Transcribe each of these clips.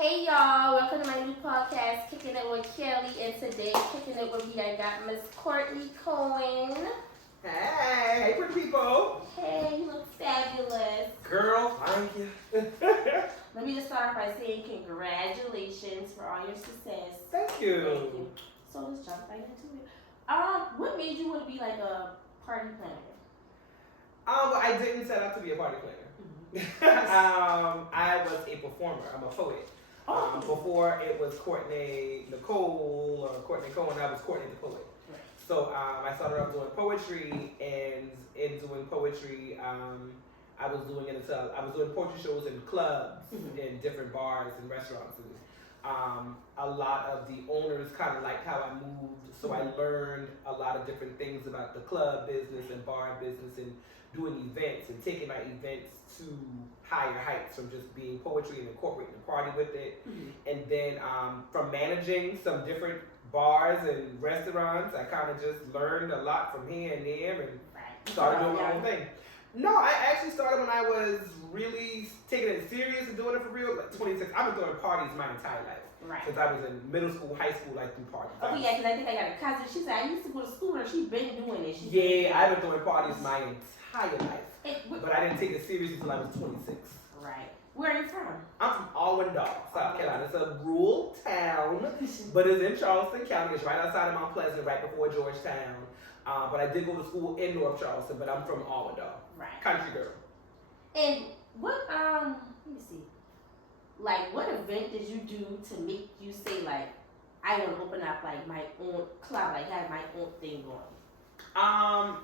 Hey y'all, welcome to my new podcast, Kicking It with Kelly, and today, Kicking It with me, I got Miss Courtnay Cohen. Hey, pretty people. Hey, you look fabulous. Girl, thank you. Let me just start off by saying congratulations for all your success. Thank you. Thank you. So let's jump right into it. What made you want to be like a party planner? Well, I didn't set out to be a party planner. I was a performer. I'm a poet. Before it was Courtnay Nicole or Courtnay Cohen, I was Courtnay the poet. Right. So I started off doing poetry, and in doing poetry, I was doing poetry shows in clubs, in different bars and restaurants, and a lot of the owners kind of liked how I moved, so I learned a lot of different things about the club business and bar business and doing events and taking my events to higher heights from just being poetry and incorporating the party with it. And then from managing some different bars and restaurants, I kind of just learned a lot from here and there and started doing my own thing. No, I actually started when I was really taking it serious and doing it for real, like 26. I've been throwing parties my entire life. Right. Since I was in middle school, high school, I threw parties. Oh yeah, because I think I got a cousin. She said I used to go to school and she's been doing it. I've been throwing parties my entire life. But I didn't take it serious until I was 26. Right. Where are you from? I'm from Allendale, South Carolina. It's a rural town, but it's in Charleston County. It's right outside of Mount Pleasant, right before Georgetown. But I did go to school in North Charleston, but I'm from Allendale. Right. Country girl. And what, let me see. Like, what event did you do to make you say, like, I want to open up, like, my own club, like, have my own thing going?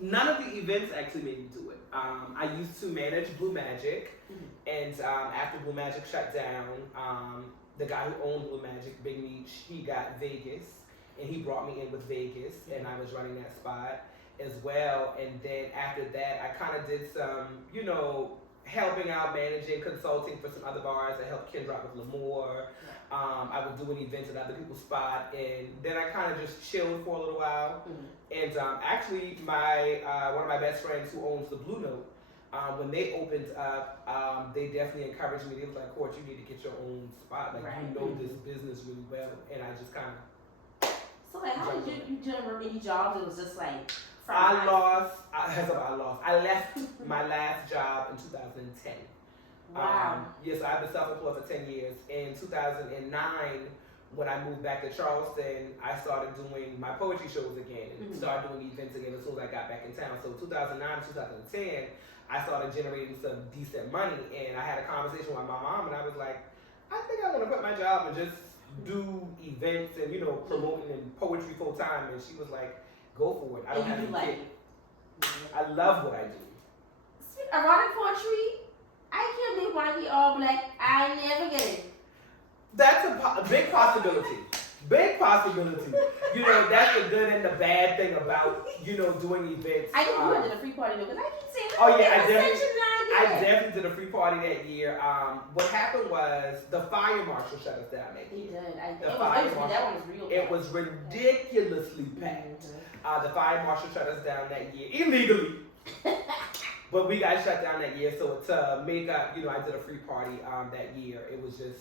None of the events actually made me do it. I used to manage Blue Magic, and after Blue Magic shut down, the guy who owned Blue Magic, Big Meech, he got Vegas, and he brought me in with Vegas, and I was running that spot as well. And then after that, I kind of did some, helping out, managing, consulting for some other bars. I helped Kendra with L'Amour. I was doing events at other people's spot, and then I kind of just chilled for a little while. And actually, my one of my best friends who owns the Blue Note, when they opened up, they definitely encouraged me. They was like, "Court, you need to get your own spot. Like, you know this business really well." And I just kind of. So, like, how did you remember any jobs? It was just like. I left my last job in 2010. Wow. Yes, I've been self-employed for 10 years. In 2009, when I moved back to Charleston, I started doing my poetry shows again and started doing events again as soon as I got back in town. So 2009, 2010, I started generating some decent money, and I had a conversation with my mom, and I was like, I think I want to quit my job and just do events and, promoting and poetry full time. And she was like, go for it. I don't have to like it. I love what I do. Erotic poetry, I can't believe why he all black. I never get it. That's a big possibility. Big possibility. That's the good and the bad thing about, doing events. I think you did a free party though, because I keep saying, oh yeah, I definitely did a free party that year. What happened was the fire marshal shut us down that year. He did. That one was real. It was ridiculously packed. The fire marshal shut us down that year illegally. But we got shut down that year, so to make up, I did a free party that year. It was just,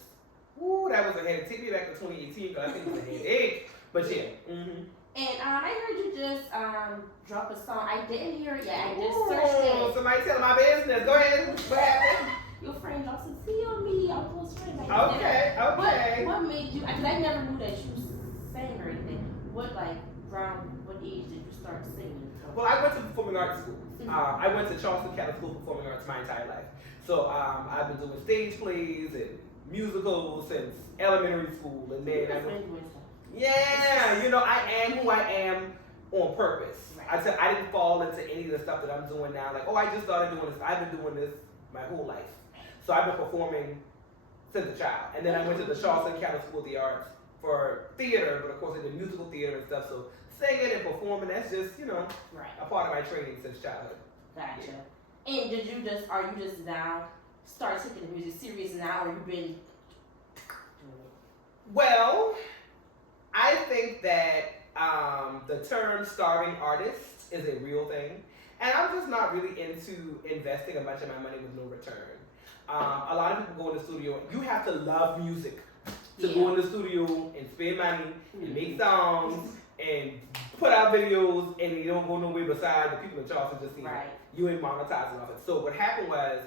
that was a headache. Take me back to 2018 because I think it was a headache. But yeah. And I heard you just drop a song. I didn't hear it yet. I just searched it. Somebody tell my business. Go ahead. What happened? Your friend dropped some tea on me. I'm close friend. Okay. What made you? Because I never knew that you sang or anything. Around what age did you start singing? Well, I went to performing arts school. I went to Charleston Catholic School of Performing Arts my entire life. So I've been doing stage plays and musicals since elementary school, and then I am who I am on purpose. Right. I didn't fall into any of the stuff that I'm doing now. Like, I just started doing this. I've been doing this my whole life. So I've been performing since a child, and then I went to the Charleston Catholic School of the Arts for theater, but of course I did musical theater and stuff. So singing and performing, that's just, a part of my training since childhood. Gotcha. Yeah. And are you just now start taking the music serious now, or you been? Well, I think that the term starving artist is a real thing, and I'm just not really into investing a bunch of my money with no return. A lot of people go in the studio. You have to love music to go in the studio and spend money and make songs and put out videos, and you don't go nowhere beside the people in Charleston just seeing you ain't monetizing off it. So what happened was,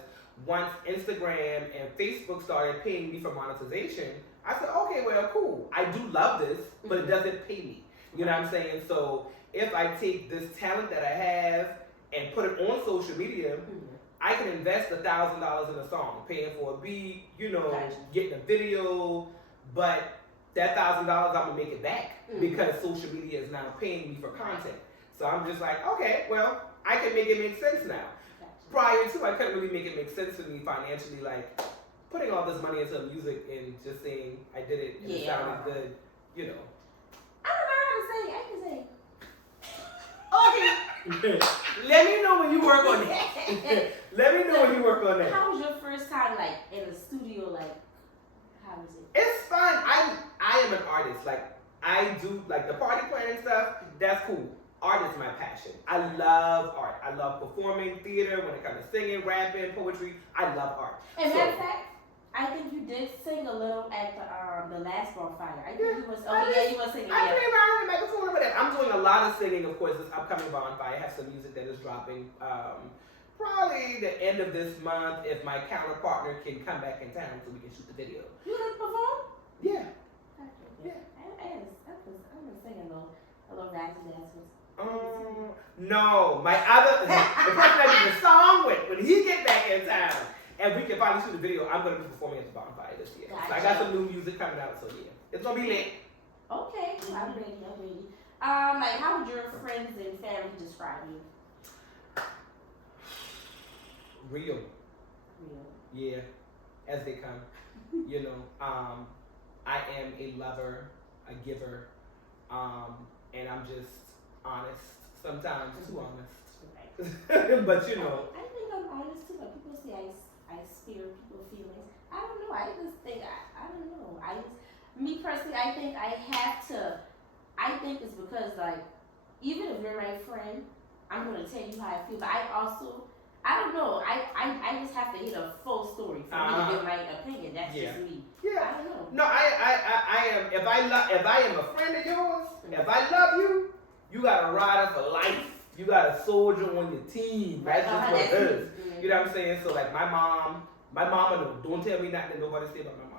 once Instagram and Facebook started paying me for monetization, I said, okay, well, cool. I do love this, but it doesn't pay me. You know what I'm saying? So if I take this talent that I have and put it on social media, I can invest $1,000 in a song, paying for a beat, you know, getting a video, but that $1,000 I'm gonna make it back because social media is now paying me for content. So I'm just like, okay, well, I can make it make sense now. Prior to, I couldn't really make it make sense for me financially, like putting all this money into music and just saying I did it and it sounded good, you know. I don't know how to sing. I can sing. Okay. Let me know when you work on that. Let me know when you work on that. How was your first time, like, in the studio? Like, how was it? It's fun. I am an artist. Like, I do, like, the party planning stuff. That's cool. Art is my passion. I love art. I love performing, theater, when it comes to singing, rapping, poetry. I love art. And matter of fact, I think you did sing a little at the last bonfire. I think you was. You were singing. I play around with the microphone over there. I'm doing a lot of singing, of course. This upcoming bonfire. I have some music that is dropping. Probably the end of this month, if my counterpartner can come back in town so we can shoot the video. You gonna perform? Yeah. Yeah. I'm gonna sing a little razzle dazzle. No, my other, the person that did the song with, when he get back in town and we can finally shoot the video, I'm going to be performing at the bonfire this year. Gotcha. So I got some new music coming out, so yeah. It's going to be lit. Okay, I'm ready. Like, how would your friends and family describe you? Real. Yeah, as they come. You know, I am a lover, a giver, and I'm just honest, sometimes too honest. But you know. I think I'm honest too, but people say I spare people's feelings. I don't know. I just think I don't know. Me personally, I think I have to. I think it's because, like, even if you're my friend, I'm gonna tell you how I feel. But I don't know. I just have to hear the full story for me to give my opinion. That's just me. Yeah. I don't know. No, I am. If I am a friend of yours, if I love you, you got a rider for life. You got a soldier on your team. That's just what it is. You know what I'm saying? So like my mama don't tell me nothing that nobody say about my mom.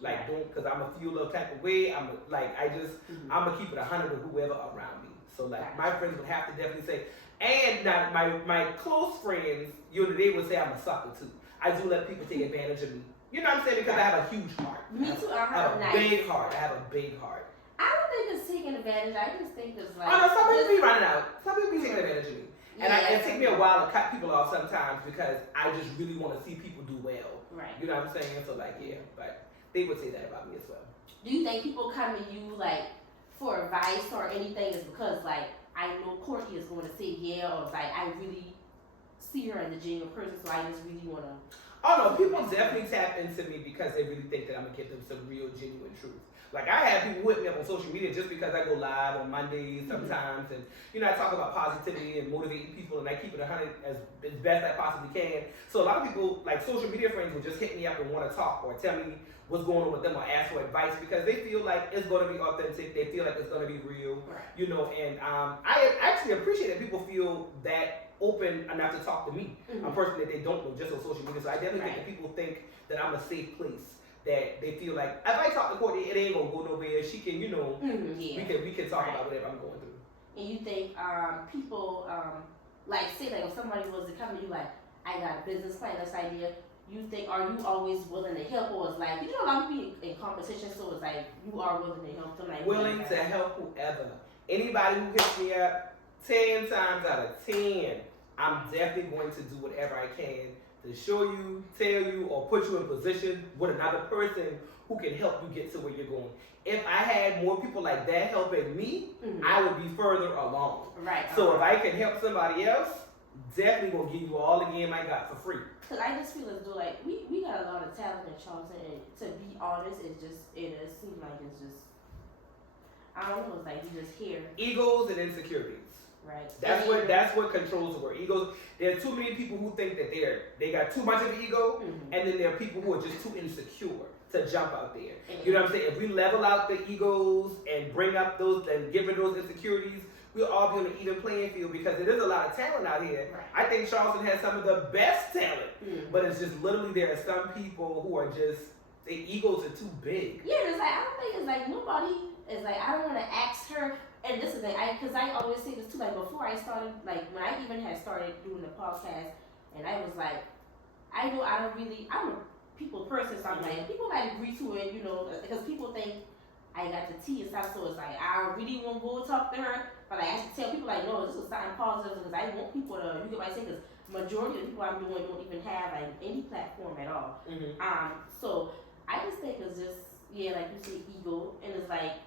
Like don't, cause I'm a feel little type of way. I'm gonna keep it 100 with whoever around me. So like my friends would have to definitely say, and now my close friends, they would say I'm a sucker too. I do let people take advantage of me. You know what I'm saying? Because I have a huge heart. Me too. I have a big heart. I have a big heart. I don't think it's taking advantage. I just think it's like. Oh no, some people be running out. Some people be taking advantage of me. And it takes me a while to cut people off sometimes because I just really want to see people do well. Right. You know what I'm saying? So like, yeah, but they would say that about me as well. Do you think people come to you like for advice or anything is because like I know Courtnay is going to say yeah, or like I really see her as a genuine person, so I just really want to. Oh no, people definitely tap into me because they really think that I'm gonna give them some real, genuine truth. Like I have people hit me up on social media just because I go live on Mondays sometimes, and I talk about positivity and motivating people, and I keep it 100 as best I possibly can. So a lot of people, like social media friends, will just hit me up and want to talk or tell me what's going on with them or ask for advice because they feel like it's going to be authentic. They feel like it's going to be real, And I actually appreciate that people feel that open enough to talk to me, a person that they don't know, just on social media. So I definitely think that people think that I'm a safe place. That they feel like if I talk to Courtnay, it ain't gonna go nowhere. She can, we can talk about whatever I'm going through. And you think people like say like if somebody was to come to you like I got a business plan, this idea. You think are you always willing to help, or is like a lot of people in competition, so it's like you are willing to help them. Like willing to help whoever, anybody who hits me up, 10 times out of 10, I'm definitely going to do whatever I can to show you, tell you, or put you in position with another person who can help you get to where you're going. If I had more people like that helping me, I would be further along. Right. So if I can help somebody else, definitely gonna give you all the game I got for free. Cause I just feel as though like we got a lot of talent in Charleston, and to be honest, it seems like it's just I don't know, it's like you just hear egos and insecurities. Right. That's what controls the word. Egos. There are too many people who think that they got too much of an ego, and then there are people who are just too insecure to jump out there. You know what I'm saying? If we level out the egos and bring up those and get rid of those insecurities, we'll all be on an even playing field because there is a lot of talent out here. Right. I think Charleston has some of the best talent, but it's just literally there are some people who are just their egos are too big. Yeah, it's like I don't think it's like nobody is like I don't want to ask her. And this is the because I always say this too. Like before I started, like when I even had started doing the podcast, and I was like, I know I don't really. I'm a people person, so I'm like people might agree to it, you know, because people think I got the tea and stuff. So it's like I don't really want to go talk to her, but like, I have to tell people like, no, this is something positive because I want people to. You get what I say? Because majority of the people I'm doing don't even have like any platform at all. So I just think it's just like you say, ego, and it's like.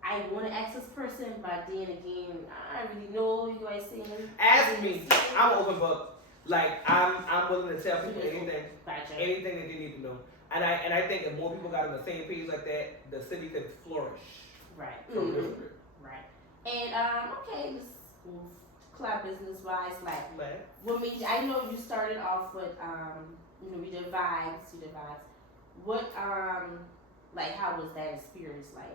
I want to ask this person, but then again, I don't really know. You guys saying? Ask me. I'm an open book. Like I'm willing to tell people anything, anything that they need to know. And I think if more people got on the same page like that, the city could flourish. Right. Right. And okay, this club business wise, like, well, me, I know you started off with you know, you did vibes. What like, how was that experience like?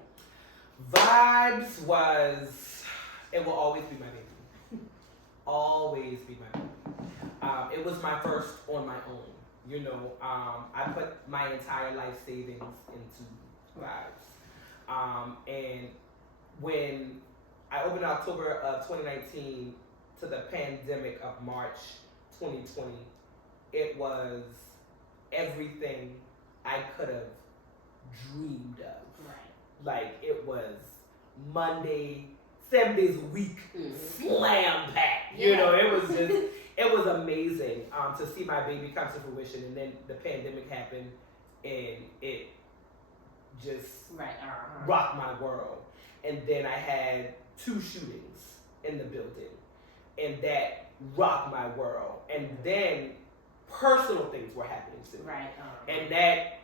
Vibes was, it will always be my baby. Always be my baby. It was my first on my own. You know, I put my entire life savings into Vibes. And when I opened in October of 2019 to the pandemic of March 2020, it was everything I could have dreamed of. Right. Like it was Monday, 7 days a week, slam packed. You know, it was just, it was amazing to see my baby come to fruition. And then the pandemic happened, and it just rocked my world. And then I had 2 shootings in the building, and that rocked my world. And then personal things were happening too, and that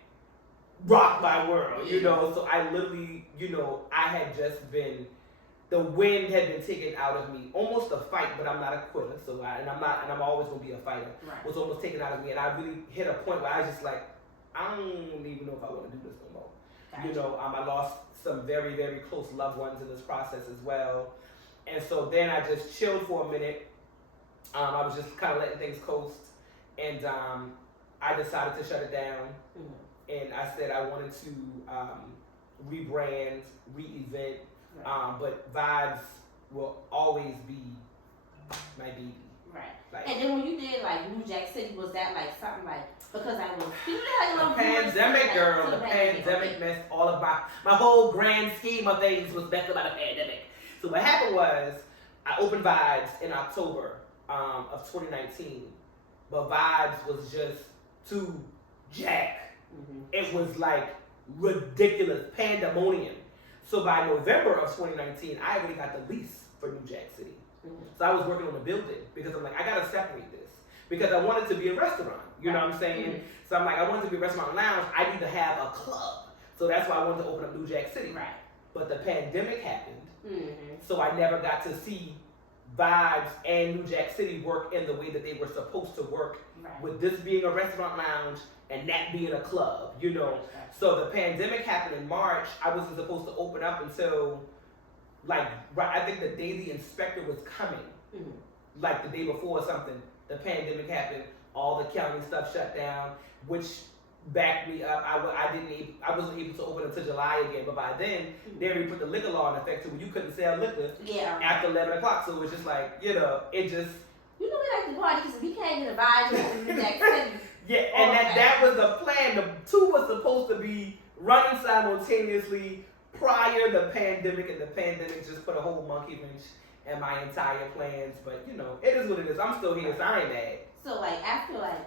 rocked my world, you know. So I literally, you know, I had just been, the wind had been taken out of me, almost a fight, but I'm not a quitter. So I'm always gonna be a fighter. Was almost taken out of me, and I really hit a point where I was just like, I don't even know if I want to do this no more. You know, I lost some very, very close loved ones in this process as well, and so then I just chilled for a minute. I was just kind of letting things coast, and I decided to shut it down. And I said I wanted to rebrand, re-event, but Vibes will always be my baby. Right. Like, and then when you did like New Jack City, was that like something like, because I was the pandemic, girl, the pandemic messed all of my whole grand scheme of things was messed up by the pandemic. So what happened was I opened Vibes in October of 2019, but Vibes was just too jack. It was like ridiculous pandemonium. So by November of 2019, I already got the lease for New Jack City. So I was working on the building because I'm like, I gotta separate this because I wanted to be a restaurant. You know what I'm saying? So I'm like, I wanted to be a restaurant lounge. I need to have a club. So that's why I wanted to open up New Jack City. Right. But the pandemic happened, so I never got to see Vibes and New Jack City work in the way that they were supposed to work. With this being a restaurant lounge and that being a club, you know. So the pandemic happened in March. I wasn't supposed to open up until, like, I think the day the inspector was coming, like the day before or something, the pandemic happened. All the county stuff shut down, which backed me up. I wasn't able to open until July again, but by then, they already put the liquor law in effect to where you couldn't sell liquor after 11 o'clock. So it was just like, you know, it just... You know, we like the party because we can't get a vibe in New Jack City. Yeah, and that was the plan. The 2 was supposed to be running simultaneously prior to the pandemic, and the pandemic just put a whole monkey wrench in my entire plans. But, you know, it is what it is. I'm still here, so I ain't mad. So, like, after, like,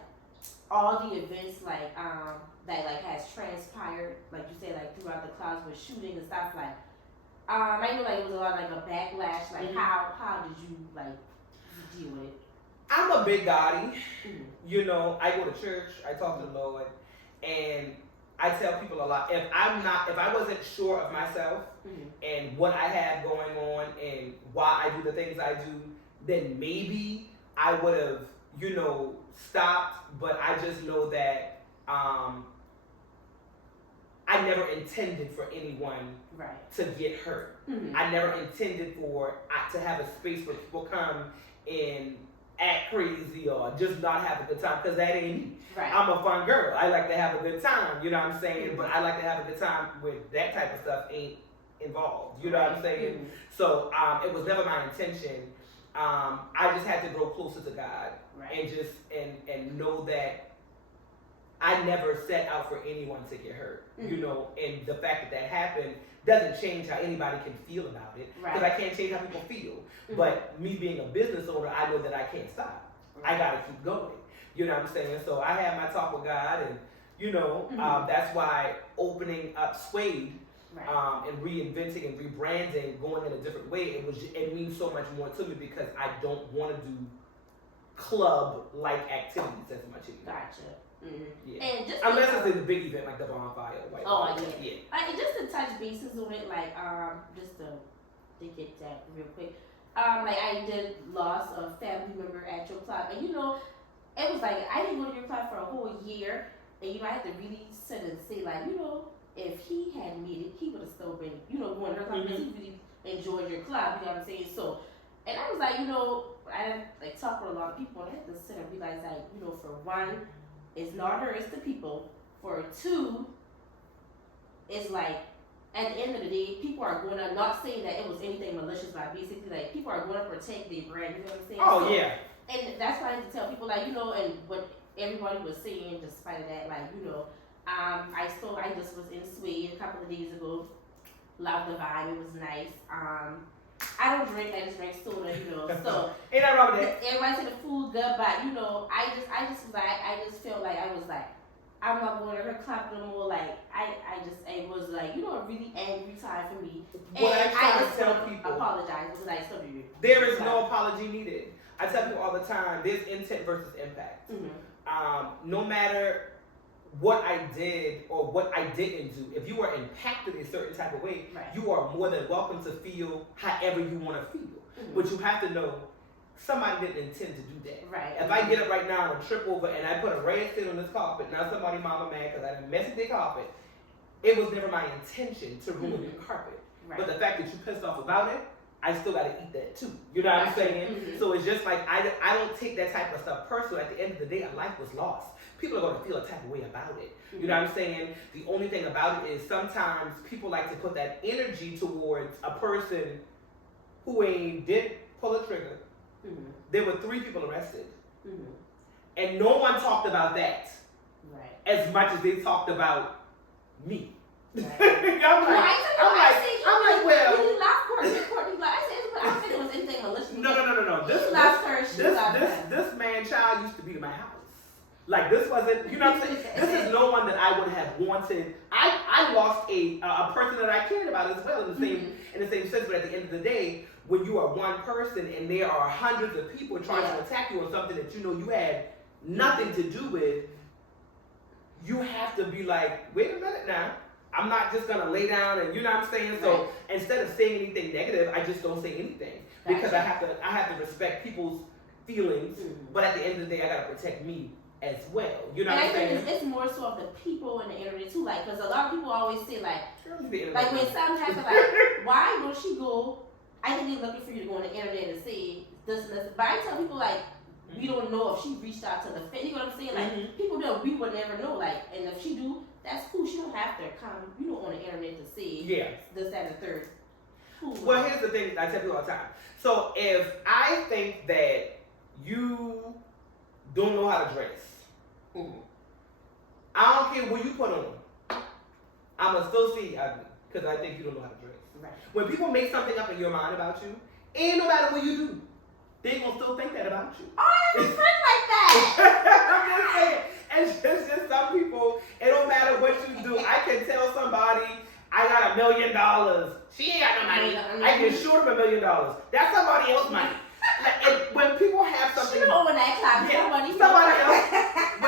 all the events, like, that, like, has transpired, like you said, like, throughout the clouds with shooting and stuff, like, I know, like, it was a lot, like, a backlash. Like, how did you, like, deal with it? I'm a big Gotti. You know, I go to church, I talk to the Lord, and I tell people a lot, if I wasn't sure of myself and what I have going on and why I do the things I do, then maybe I would have, stopped. But I just know that I never intended for anyone to get hurt. I never intended to have a space where people come and act crazy or just not have a good time, because that ain't me. I'm a fun girl. I like to have a good time, you know what I'm saying? But I like to have a good time where that type of stuff ain't involved, you know what I'm saying? So it was never my intention. I just had to grow closer to God and just and know that I never set out for anyone to get hurt, and the fact that happened doesn't change how anybody can feel about it, because I can't change how people feel. But me being a business owner, I know that I can't stop. I gotta keep going. You know what I'm saying? So I had my talk with God, and that's why opening up Suede and reinventing and rebranding, going in a different way, it means so much more to me, because I don't want to do club-like activities as much anymore. Gotcha. Yeah. And just unless it's a big event like the bonfire. Yeah. And just to touch bases on it, just to get that real quick. I did lost a family member at your club, and it was like I didn't go to your club for a whole year, and I had to really sit and say if he had made it, he would have still been going to your club, because he really enjoyed your club. You know what I'm saying? So, and I was like, I talk with a lot of people, and I had to sit and realize for one, it's not her, it's the people. For two, it's like, at the end of the day, people are going to, not saying that it was anything malicious, but basically, people are going to protect their brand, you know what I'm saying? Oh, so, yeah. And that's why I had to tell people, and what everybody was saying, despite of that, I just was in Suede a couple of days ago. Loved the vibe, it was nice. I don't drink, I just drink soda, so. Ain't that wrong with that? Everybody said the food good, but, I just felt like I was like, I'm not going to her club no more. It was a really angry time for me. What and I just tell people, apologize, because I still do. There is no apology needed. I tell people all the time, there's intent versus impact. No matter what I did or what I didn't do, if you are impacted in a certain type of way, you are more than welcome to feel however you want to feel. But you have to know, somebody didn't intend to do that. If I get up right now and trip over and I put a red stain on this carpet, now somebody mama mad because I done messed their carpet. It was never my intention to ruin your carpet. But the fact that you pissed off about it, I still got to eat that too. You know what I'm saying? So it's just like, I don't take that type of stuff personal. At the end of the day, a life was lost. People are going to feel a type of way about it. You know what I'm saying? The only thing about it is sometimes people like to put that energy towards a person who did pull a trigger. There were 3 people arrested. And no one talked about that as much as they talked about me. I'm like, well. You laughed, Courtnay. I don't think it was anything malicious. No. This man-child used to be in my house. This wasn't, you know what I'm saying? This is no one that I would have wanted. I lost a person that I cared about as well in the same sense, but at the end of the day, when you are one person and there are hundreds of people trying to attack you on something that you had nothing to do with, you have to be like, wait a minute now. I'm not just gonna lay down and you know what I'm saying? So instead of saying anything negative, I just don't say anything. Because I have to respect people's feelings, but at the end of the day I gotta protect me as well. You know what I'm saying? I think it's more so of the people in the internet too, because a lot of people always say when something happens, why don't she go? I think they're looking for you to go on the internet and say this and this. But I tell people we don't know if she reached out to the fan. You know what I'm saying? People that we would never know. And if she do, that's cool. She don't have to come, on the internet to say this, that, and the third. Cool. Well, here's the thing I tell people all the time. So if I think that you don't know how to dress, I don't care what you put on. I'ma still see you ugly because I think you don't know how to dress. When people make something up in your mind about you, ain't no matter what you do, they gonna still think that about you. Oh, I have a friend like that. I'm just saying. It's just some people, it don't matter what you do. I can tell somebody, I got $1 million. She ain't got no money. I can shoot them $1 million. That's somebody else's money. And when people have something, she don't own that class. Somebody else.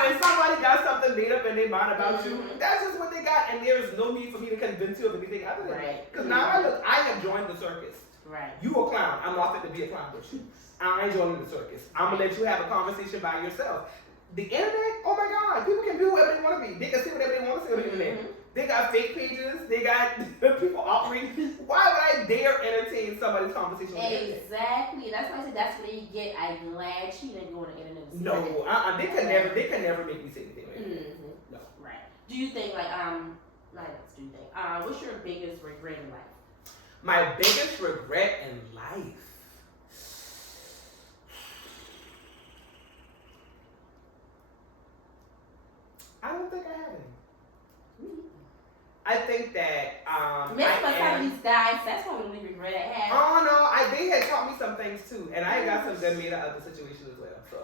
if somebody got something made up in their mind about you, that's just what they got, and there is no need for me to convince you of anything other than that. Because now I have joined the circus. Right. You a clown. I'm not fit to be a clown with you. I ain't joining the circus. I'm gonna let you have a conversation by yourself. The internet, oh my God, people can do whatever they want to be. They can see whatever they want to see on the internet. They got fake pages. They got people operating. Why would I dare entertain somebody's conversation on the internet? Exactly. That's why I said that's what you get. I'm glad she didn't go on the internet. No, they could never make me say anything like that. No. Right. Do you think what's your biggest regret in life? My biggest regret in life. I don't think I have any. I think that some of these guys, that's probably the only regret I have. Oh no, they had taught me some things too, and I got some good made out of the situation as well. So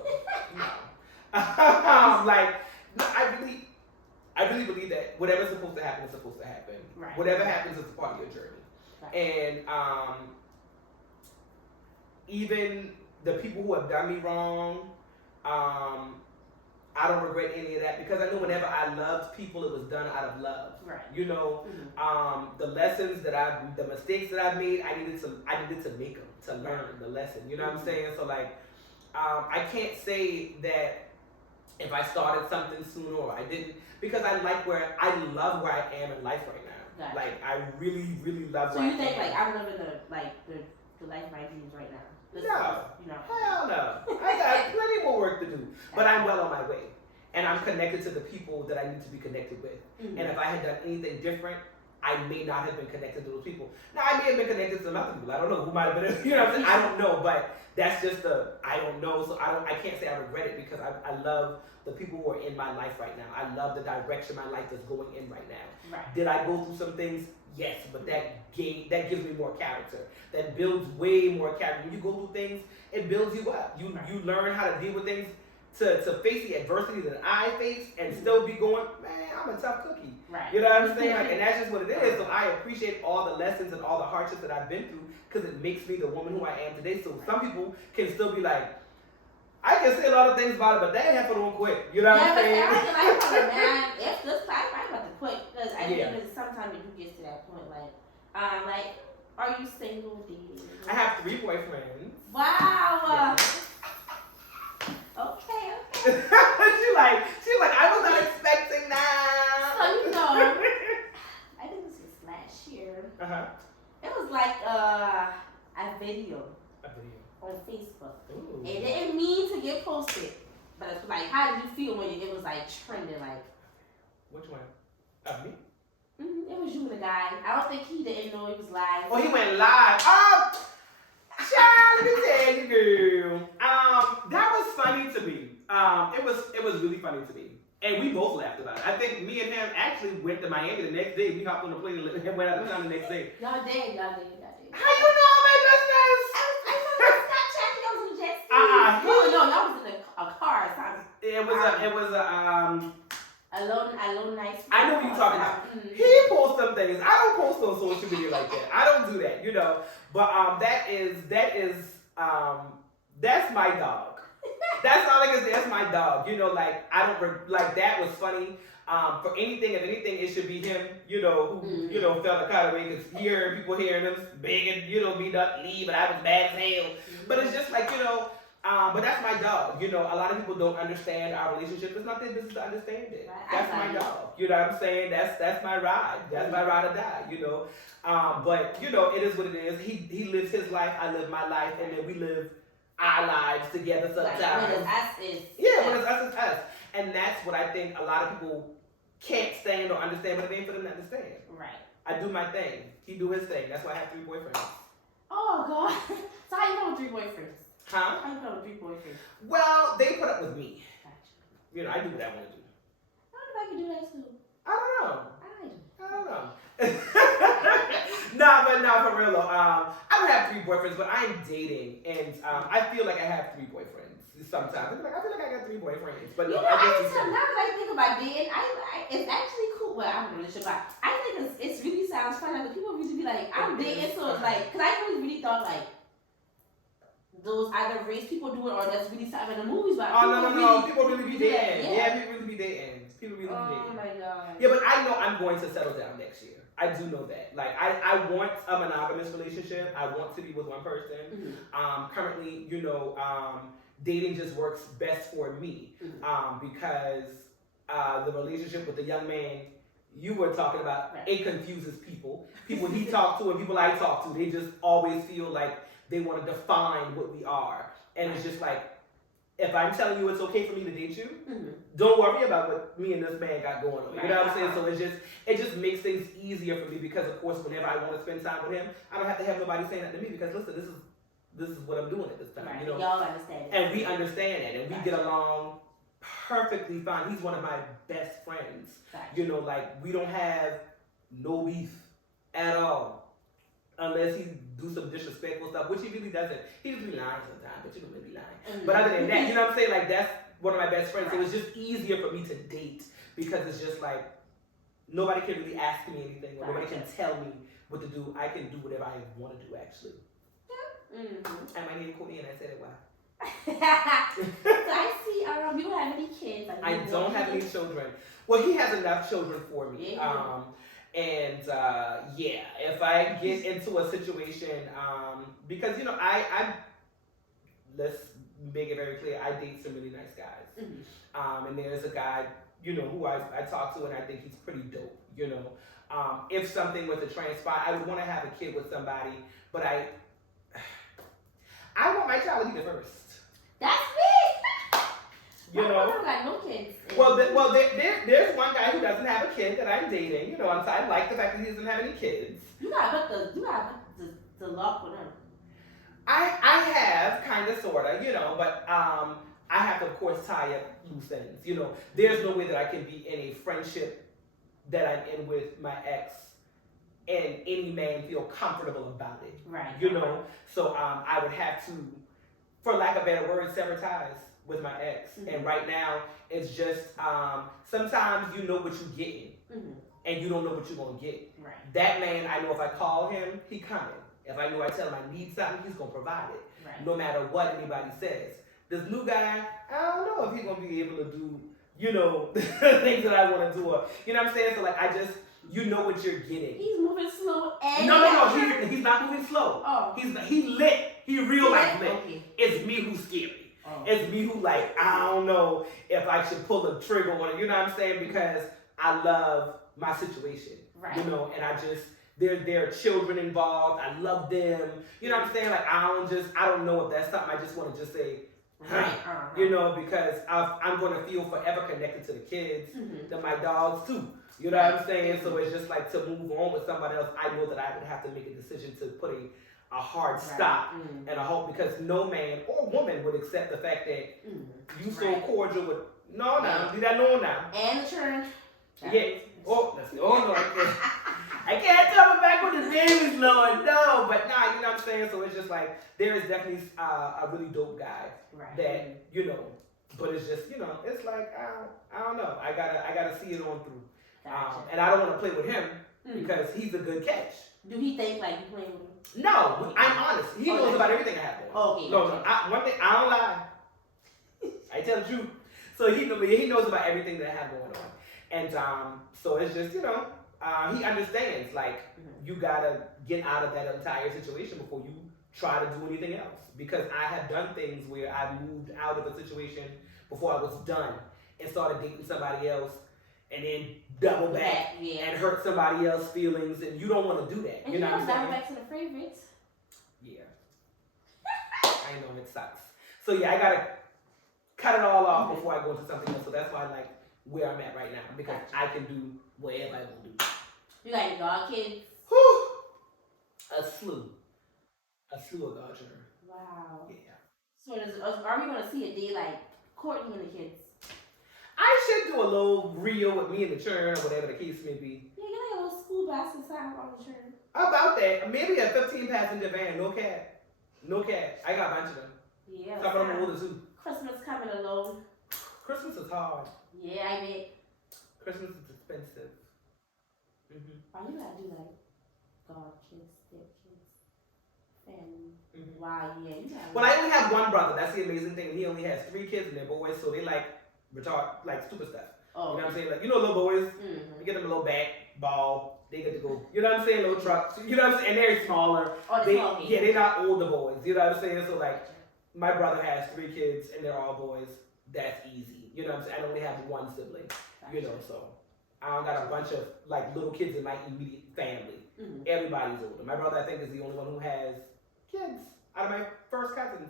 no, I really believe that whatever's supposed to happen is supposed to happen. Right. Whatever happens is a part of your journey. Right. And even the people who have done me wrong, I don't regret any of that because I know whenever I loved people, it was done out of love. Right. You know, the lessons the mistakes that I've made, I needed to make them to learn the lesson. You know what I'm saying? So like, I can't say that if I started something sooner or I didn't, because I love where I am in life right now. Gotcha. Like I really, really love. So you think like I'm living the life of my dreams right now? Hell no. I got plenty more work to do, but I'm well on my way, and I'm connected to the people that I need to be connected with. And if I had done anything different, I may not have been connected to those people. Now I may have been connected to some other people. I don't know who might have been. You know what I'm saying? I don't know, but that's just I don't know. So I can't say I regret it because I love the people who are in my life right now. I love the direction my life is going in right now. Right. Did I go through some things? Yes, but that gives me more character. That builds way more character. When you go through things, it builds you up. You learn how to deal with things, to face the adversity that I face and still be going, man, I'm a tough cookie. Right. You know what I'm saying? And that's just what it is. So I appreciate all the lessons and all the hardships that I've been through because it makes me the woman who I am today. So some people can still be like, I can say a lot of things about it, but they have to don't quit. You know what I'm saying? Man, if this I'm about to quit because I think sometimes it do get to that point. Like, are you single, dating? I have 3 boyfriends. Wow. Okay. She's like, I was not expecting that. So I think this was last year. It was like a video. On Facebook. Ooh. It didn't mean to get posted, but it's like, how did you feel when it was like trending? Like, which one? Of me? It was you and the guy. I don't think he didn't know it was live. Oh, he went live. Oh, child, let me tell you, girl. That was funny to me. It was really funny to me, and we both laughed about it. I think me and him actually went to Miami the next day. We hopped on the plane and went out of town the next day. Y'all did. How you know all my business? No, y'all was in a car or something. It was a nice. I know what you're talking about. He posts some things. I don't post on social media like that. I don't do that, you know. But that's my dog. That's all I can say. That's my dog. You know, like I don't like that was funny. For anything, if anything, it should be him, you know, who, felt a kind of way because people hearing him begging, me not leave, but I was bad as hell. But it's just like, but that's my dog. A lot of people don't understand our relationship. It's not their business to understand it. That's my dog. You know what I'm saying? That's my ride. That's my ride or die, But, it is what it is. He lives his life, I live my life, and then we live our lives together sometimes. When it's us, when it's us, it's us. And that's what I think a lot of people can't stand or understand, but it ain't for them to understand. Right. I do my thing. He do his thing. That's why I have 3 boyfriends. Oh, God. So how you know 3 boyfriends? Huh? How you know 3 boyfriends? Well, they put up with me. Gotcha. I do what I want to do. I don't know if I can do that too. I don't know. I don't know. Nah, for real though. I don't have 3 boyfriends, but I am dating, and I feel like I have 3 boyfriends. Sometimes I feel like I got 3 boyfriends, but no, now that I think about dating, it's actually cool. Well, I'm in a relationship, but I think it really sounds fun. Like people really be like, I'm dating, so it's like, cause I really thought like those either race people do it or that's really something in the movies. But no, people really be dating. Yeah, people dating. People really be dating. Oh my god. Yeah, but I know I'm going to settle down next year. I do know that. Like, I want a monogamous relationship. I want to be with one person. Currently, dating just works best for me because the relationship with the young man you were talking about, it confuses people. People he talked to and people I talk to, they just always feel like they want to define what we are. And it's just like, if I'm telling you it's okay for me to date you, don't worry about what me and this man got going on. You know what I'm saying? So it just makes things easier for me because, of course, whenever I want to spend time with him, I don't have to have nobody saying that to me because, listen, this is what I'm doing at this time. Right. You know? Y'all understand it. And we understand it, and we get along perfectly fine. He's one of my best friends. Gotcha. Like, we don't have no beef at all. Unless he do some disrespectful stuff, which he really doesn't. He just be lying sometimes, but maybe lying. But other than that, you know what I'm saying? Like, that's one of my best friends. Right. So it's just easier for me to date because it's just like, nobody can really ask me anything or nobody can tell me what to do. I can do whatever I want to do, actually. And my name is Courtnay and I said it well. So I see, you don't have any kids. I don't have any children. Well, he has enough children for me. Yeah. If I get into a situation, because I let's make it very clear, I date some really nice guys. And there's a guy, who I talk to and I think he's pretty dope, if something was to transpire, I would want to have a kid with somebody, but I want my child to be the first. That's me. I don't got no kids. Well, there's one guy who doesn't have a kid that I'm dating. I like the fact that he doesn't have any kids. You got the luck with him. I have kind of sorta, but I have to of course tie up loose ends. There's no way that I can be in a friendship that I'm in with my ex and any man feel comfortable about it. Right. So I would have to, for lack of better words, sever ties with my ex. And right now it's just sometimes you know what you're getting and you don't know what you're gonna get. Right. That man, I know if I call him, he coming. If I know I tell him I need something, he's gonna provide it. No matter what anybody says. This new guy, I don't know if he's gonna be able to do, things that I wanna do, or you know what I'm saying? So like you know what you're getting. He's moving slow and No, he's not moving slow. Oh. He lit. He real life lit. Okay. It's me who's scary. Oh. It's me who like, I don't know if I should pull the trigger on it, you know what I'm saying? Because I love my situation. Right. And I just there are children involved. I love them. You know what I'm saying? Like I don't know if that's something I just want to just say, because I'm going to feel forever connected to the kids, to my dogs too. You know what I'm saying? So it's just like to move on with somebody else, I know that I would have to make a decision to put a hard stop and a hope, because no man or woman would accept the fact that you so cordial with, do that now. And the church. Yeah. No, I can't tell it back when the baby's Lord, no, but nah, you know what I'm saying? So it's just like, there is definitely a really dope guy that, but it's just, it's like, I don't know. I gotta see it on through. Gotcha. And I don't want to play with him because he's a good catch. Do he think like you playing with him? No, I'm honest. He knows about everything I have on. Okay. No. One thing, I don't lie. I tell the truth. So he knows about everything that I have going on. And so it's just, he understands, like, you gotta get out of that entire situation before you try to do anything else. Because I have done things where I moved out of a situation before I was done and started dating somebody else and then double back and hurt somebody else's feelings, and you don't want to do that. And you know what I'm saying? Double back to the favorites. Yeah. I know, it sucks. So yeah, I gotta cut it all off before I go into something else. So that's why I like where I'm at right now, because I can do whatever I want to do. You got any dog kids? Whew. A slew of dog children. Wow. Yeah. So are we going to see a day like Courtnay and the kids? I should do a little reel with me and the churn, or whatever the case may be. Yeah, get like a little school bus inside on the churn. How about that? Maybe a 15-passenger van, no cab. I got a bunch of them. Yeah. Some of them are older too. Christmas coming along. Christmas is hard. Yeah, I bet. Christmas is expensive. Oh, you gotta do like dog kids, step kids, family. Wow, yeah, you gotta. Well, I only have one brother. That's the amazing thing. He only has 3 kids and they're boys, so they like retard, like stupid stuff. Oh. You know what I'm saying? Like, you know, little boys, Mm-hmm. you get them a little bat, ball, they get to go, you know what I'm saying? Little trucks, you know what I'm saying? And they're smaller. Oh, They, small yeah, they're not older boys, you know what I'm saying? So, like, my brother has 3 kids and they're all boys. That's easy. You know what I'm saying? I only have 1 sibling, you know, so I don't got a bunch of, like, little kids in my immediate family. Mm-hmm. Everybody's older. My brother, I think, is the only one who has kids out of my first cousins.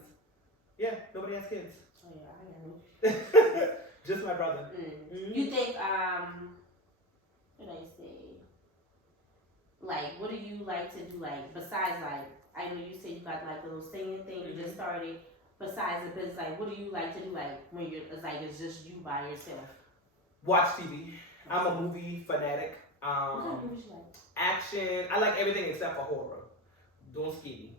Yeah, nobody has kids. Oh, yeah, I know. Just my brother. Mm-hmm. You think, what did I say? Like, what do you like to do, like, besides, like, I know you said you got, like, a little singing thing you just started. Besides the business, like, what do you like to do, like, when you're, it's like, it's just you by yourself? Watch TV. I'm a movie fanatic. What kind of movies you like? Action. I like everything except for horror. Don't scare me.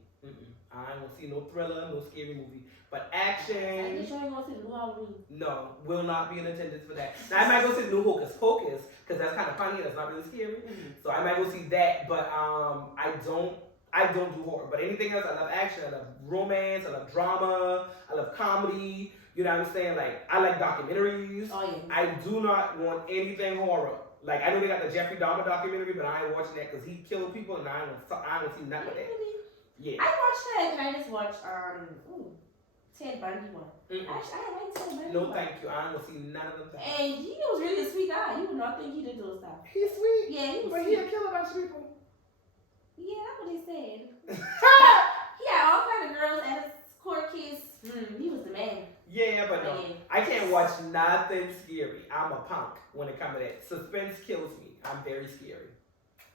I don't see no thriller, no scary movie. But action. I guess you ain't gonna see the new Halloween. No, will not be in attendance for that. Now I might go see the new Hocus Pocus because that's kind of funny and it's not really scary. So I might go see that, but I don't do horror. But anything else, I love action. I love romance. I love drama. I love comedy. You know what I'm saying? Like, I like documentaries. Oh yeah. I do not want anything horror. Like, I know they got the Jeffrey Dahmer documentary, but I ain't watching that because he killed people, and I don't see nothing of that. Yeah. I watched that, and I just watched Ted Bundy one. Actually, I like Ted Bundy. No, one. thank you. I don't see none of them things. And he was really a sweet guy. You would not think he did those stuff. He's sweet. Yeah, he was but sweet. he'll kill a bunch of people. Yeah, that's what he said. He had all kind of girls at his court case. He was the man. Yeah, but no. Yeah. I can't watch nothing scary. I'm a punk when it comes to that. Suspense kills me. I'm very scary.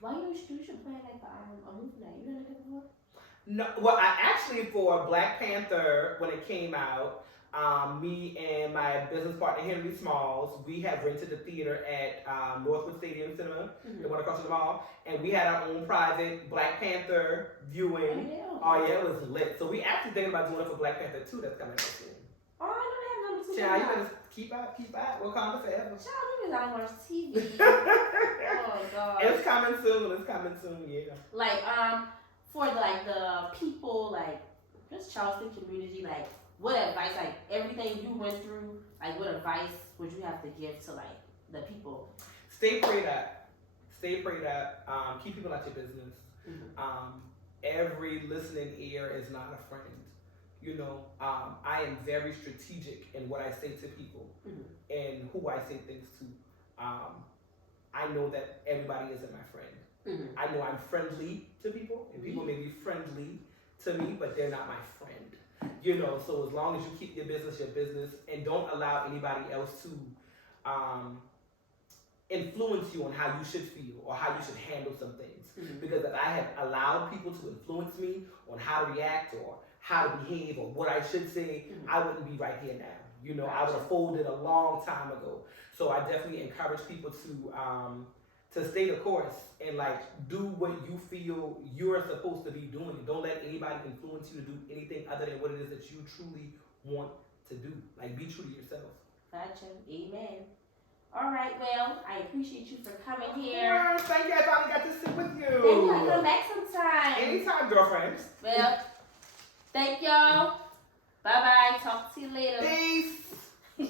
Why you should plan like a movie night? You done that before? No, well, I actually, for Black Panther, when it came out, me and my business partner Henry Smalls, we had rented the theater at Northwood Stadium Cinema, the one across the mall, and we had our own private Black Panther viewing. Oh yeah, it was lit. So we actually thinking about doing it for Black Panther 2 that's coming out soon. Oh, I don't have number 2. Child, you better keep out. Wakanda forever. Child, you I watch TV. Oh god. It's coming soon, yeah. Like, for like the people, like just Charleston community, like what advice, like everything you went through, like what advice would you have to give to like the people? Stay prayed up. Keep people out your business. Every listening ear is not a friend. You know, I am very strategic in what I say to people and who I say things to. I know that everybody isn't my friend. I know I'm friendly to people, and people may be friendly to me, but they're not my friend. You know, so as long as you keep your business, and don't allow anybody else to influence you on how you should feel or how you should handle some things. Because if I had allowed people to influence me on how to react or how to behave or what I should say, I wouldn't be right here now. You know, I would have folded a long time ago. So I definitely encourage people to stay the course and like do what you feel you're supposed to be doing. Don't let anybody influence you to do anything other than what it is that you truly want to do. Like, be true to yourself. Gotcha. Amen. All right, well, I appreciate you for coming here. Yes, thank you. I finally got to sit with you. Thank you. I'll come back sometime. Anytime, girlfriends. Well, thank y'all. Bye-bye. Talk to you later. Peace.